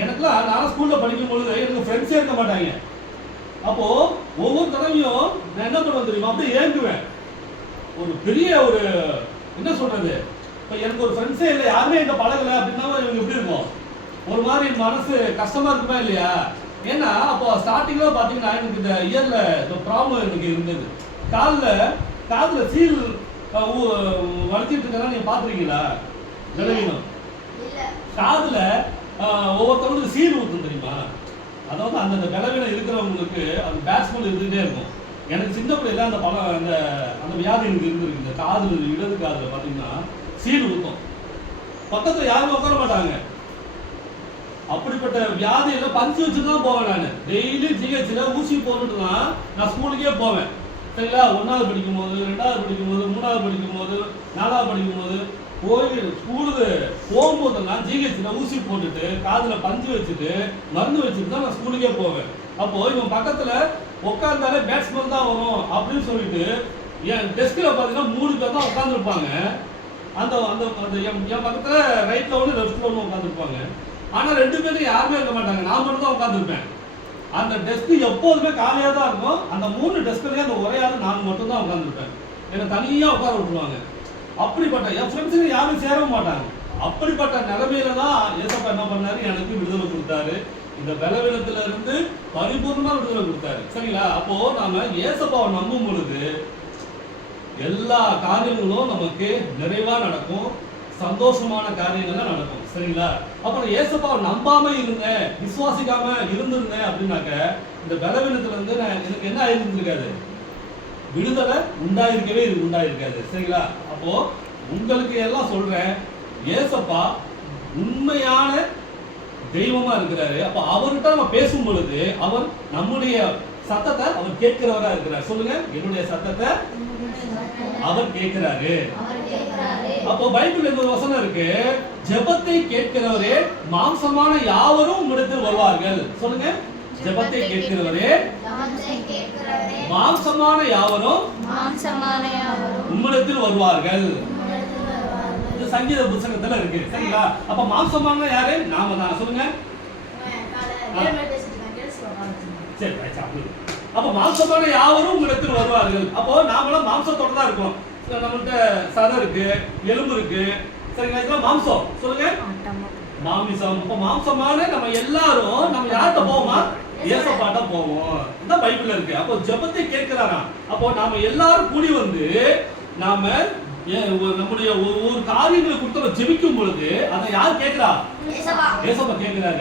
எனக்குலாம் நான் ஸ்கூல்ல படிக்கும் பொழுது எனக்கு ஃப்ரெண்ட்ஸே இருக்க மாட்டாங்க. அப்போ ஒவ்வொரு தடவையும் நான் என்ன பண்ணுவேன் தெரியுமா, அப்படியே ஏங்குவேன். ஒரு பெரிய ஒரு என்ன சொல்றது, இப்போ எனக்கு ஒரு ஃப்ரெண்ட்ஸே இல்லை, யாருமே எங்க பழகலை அப்படின்னா இவங்க எப்படி இருக்கும், ஒரு மாதிரி மனசு கஷ்டமா இருக்குமா இல்லையா? ஏன்னா அப்போ ஸ்டார்டிங்ல பார்த்தீங்கன்னா எனக்கு இந்த இயர்ல இந்த ப்ராப்ளம் எனக்கு இருந்தது. காதுல சீல் வளர்த்திட்டு இருக்கா நீங்க பாத்துருக்கீங்களா? பலவீனம் காதுல ஒவ்வொருத்தவங்களுக்கு சீல் ஊற்றும் தெரியுமா? அதாவது அந்த பலவீனம் இருக்கிறவங்களுக்கு அந்த பேட்ஸ்மேன் இருந்துகிட்டே இருக்கும். எனக்கு சின்ன பிள்ளைல அந்த அந்த வியாதி எனக்கு இருந்திருக்கு. இந்த காதுல இடது காதுல பார்த்தீங்கன்னா சீல் ஊற்றும், பக்கத்துல யாரும் உட்கார மாட்டாங்க. அப்படிப்பட்ட வியாதியில பஞ்சு வச்சுதான் போவேன். நான் டெய்லி ஜிஹெச்ல ஊசி போட்டுட்டு தான் நான் ஸ்கூலுக்கே போவேன். சரிங்களா? 1வது படிக்கும் போது, 2வது படிக்கும் போது, 3வது படிக்கும் போது, 4வது படிக்கும் போது ஸ்கூலுக்கு போகும்போதெல்லாம் ஜிஹெச்ல ஊசி போட்டுட்டு காதுல பஞ்சு வச்சுட்டு மருந்து வச்சுட்டு தான் நான் ஸ்கூலுக்கே போவேன். அப்போ இவன் பக்கத்துல உட்கார்ந்தாலே பேட்ஸ்மேன் தான் வரும் அப்படின்னு சொல்லிட்டு என் டெஸ்க்ல பாத்தீங்கன்னா 3 பேர் தான் உட்காந்துருப்பாங்க. அந்த அந்த என் பக்கத்துல ரைட்ல ஒன்று லெஃப்ட்ல ஒன்று உட்காந்துருப்பாங்க. ஆனா 2 பேரும் யாருமே இருக்க மாட்டாங்க, நான் மட்டும் தான் உட்காந்துருப்பேன். அந்த டெஸ்க் எப்போதுமே காலியா தான் இருக்கும். அந்த 3 டெஸ்க்லயே அந்த ஒரே ஆள் நான் மட்டும் தான் உட்காந்துருப்பேன். என்னை தனியா உட்கார விட்டுருவாங்க. அப்படிப்பட்ட என் ஃப்ரெண்ட்ஸுங்க யாரும் சேரவும் மாட்டாங்க. அப்படிப்பட்ட நிலைமையில தான் ஏசப்பா என்ன பண்ணாரு, எனக்கு விடுதலை கொடுத்தாரு. இந்த பலவீனத்துல இருந்து பரிபூர்ணமா விடுதலை கொடுத்தாரு. சரிங்களா? அப்போ நாம ஏசப்பாவை நம்பும் பொழுது எல்லா காரியங்களும் நமக்கு நிறைவா நடக்கும், சந்தோஷமான காரியங்கள்லாம் நடக்கும். சரிங்களா? அப்புறம் ஏசப்பாவை நம்பாம இருந்தேன், விசுவாசிக்காம இருந்திருந்தேன் அப்படின்னாக்க இந்த பலவீனத்துல இருந்து எனக்கு என்ன ஆயிருந்திருக்காது, விடுதலை உண்டாயிருக்காது. சரிங்களா? அப்போ உங்களுக்கு எல்லாம் சொல்றேன், ஏசப்பா உண்மையான தெய்வமா இருக்கிறாரு. அப்ப அவர்கிட்ட நம்ம பேசும் பொழுது அவர் நம்முடைய சத்தத்தை அவர் கேட்கிறவரா இருக்கிறார். சொல்லுங்க, என்னுடைய சத்தத்தை அவர் கேட்கிறாரு. அப்போ பைபிள் ஒரு வசனம் இருக்கு, ஜெபத்தை கேட்கிறவரே மாம்சமான யாவரும் உம்மிடத்தில் வருவார்கள். சொல்லுங்க, ஜெபத்தை கேட்கிறவரே மாம்சமான யாவரும் உம்மிடத்தில் வருவார்கள். இது சங்கீத புத்தகத்துல இருக்கு. சரிங்களா? அப்ப மாம்சமான யாரு? நாம தான். சொல்லுங்க. சரி, அப்ப மாம்சமான யாவரும் உம்மிடத்தில் வருவார்கள். அப்போ நாமெல்லாம் மாம்சத்தோட தான் இருக்கோம். நம்மகிட்ட சதை இருக்கு, எலும்பு இருக்கு. சரிங்களா? இதெல்லாம் மாம்சம். சொல்லுங்க, மாமிசம். அப்ப மாம்சமான நம்ம எல்லாரும் நம்ம யார்கிட்ட போவோமா? ஏசப்பாட்ட போவோம். இதான் பைபிள்ல இருக்கு. அப்போ ஜெபத்தை கேட்கிறாராம். அப்போ நாம எல்லாரும் கூடி வந்து நாம நம்முடைய ஒரு காரியங்களை கொடுத்து ஜெபிக்கும் பொழுது அதை யார் கேட்கிறா? ஏசப்பா கேட்கிறாரு.